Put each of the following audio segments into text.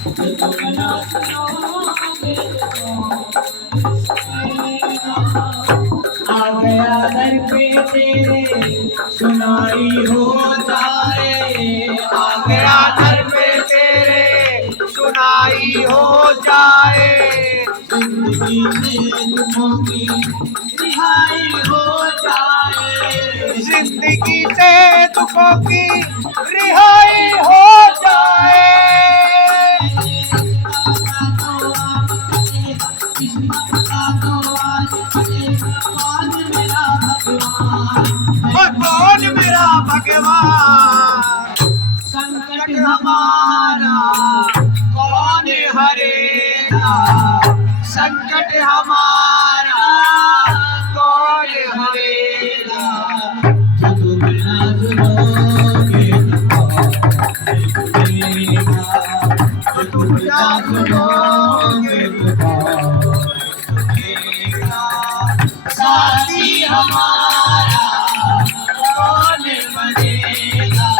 तुम ना सुनोगे आ गया दर पे तेरे सुनाई हो जाए, आ गया दर पे तेरे सुनाई हो जाए। जिंदगी से दुखों की रिहाई हो जाए, जिंदगी से दुखों की रिहाई हो जाए। कौन मेरा भगवान, संकट हमारा कौन हरेगा, संकट हमारा कौन हरेगा। जो तुम ना सुनोगे तो कौन सुनेगा, जो तुम ना सुनोगे तो कौन सुनेगा। साथी हमारा कौन बनेगा,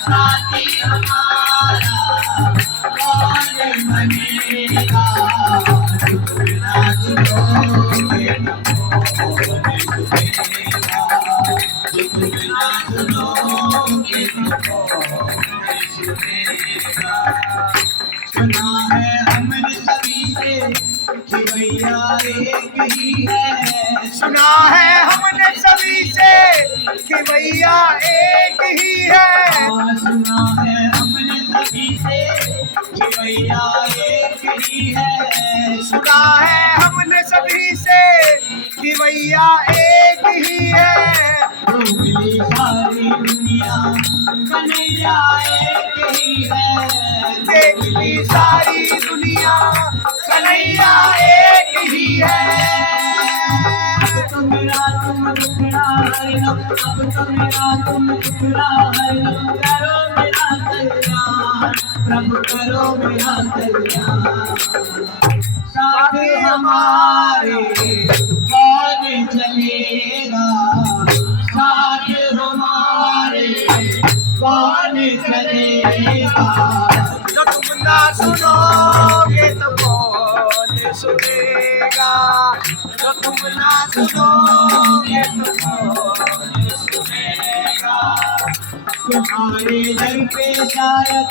साथी हमारा कौन बनेगा। जो तुम ना सुनोगे तो कौन सुनेगा, जो तुम ना सुनोगे तो कौन सुनेगा। सुना है हमने सभी से कि भैया एक ही है, सुना है हमने सभी से कि भैया एक ही है। सुना है हमने सभी से कि भैया एक ही है, सुना है हमने सभी से कि भैया एक ही है। मिली सारी दुनिया कन्हैया एक ही है, देख ली सारी दुनिया कन्हैया एक ही है। अब तो मेरा तुम टुकड़ा है, अब तो मेरा तुम टुकड़ा है। करो मेरा कल्याण प्रभु, करो मेरा कल्याण। साथ हमारे कौन चलेगा, साथ हमारे कौन चलेगा। जो तुम ना सुनोगे तो कौन सुनेगा, जो तुम ना सुनोगे तो कौन सुनेगा। तुम्हारे दर पे शायद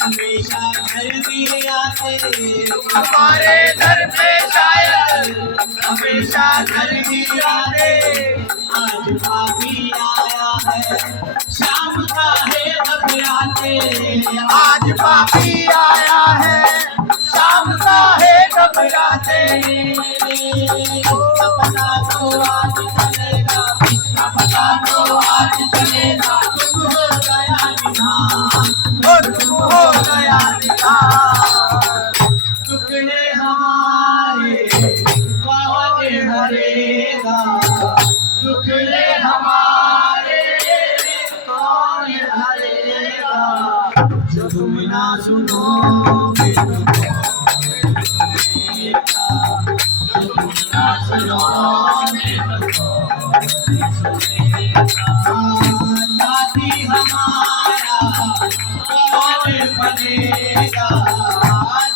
हमेशा घर भी आते, हमारे दर पे शायद हमेशा घर भी आते। आज पापी आया है शाम का है घबराते, आज पापी आया है शाम का है घबराते। पता तो आज चलेगा, पता तो आज चलेगा। तुम हो गया निधान, तुम हो गया निधान। टुकड़े हमारे कौन हरेगा, टुकड़े हमारे कौन हरेगा। जो तुम ना सुनोगे तो कौन सुनेगा, जो तुम ना सुनोगे तो कौन सुनेगा। साथी हमारा कौन बनेगा,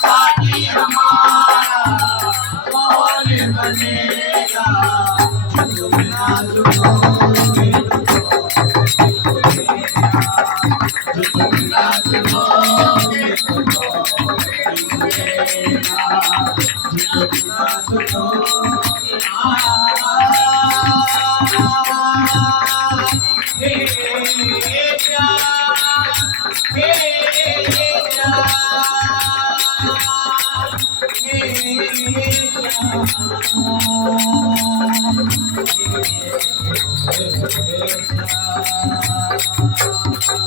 साथी हमारा कौन बनेगा। जो तुम ना सुनोगे तो कौन सुनेगा, जो तुम ना सुनोगे तो कौन सुनेगा। जो तुम ना सुनोगे हे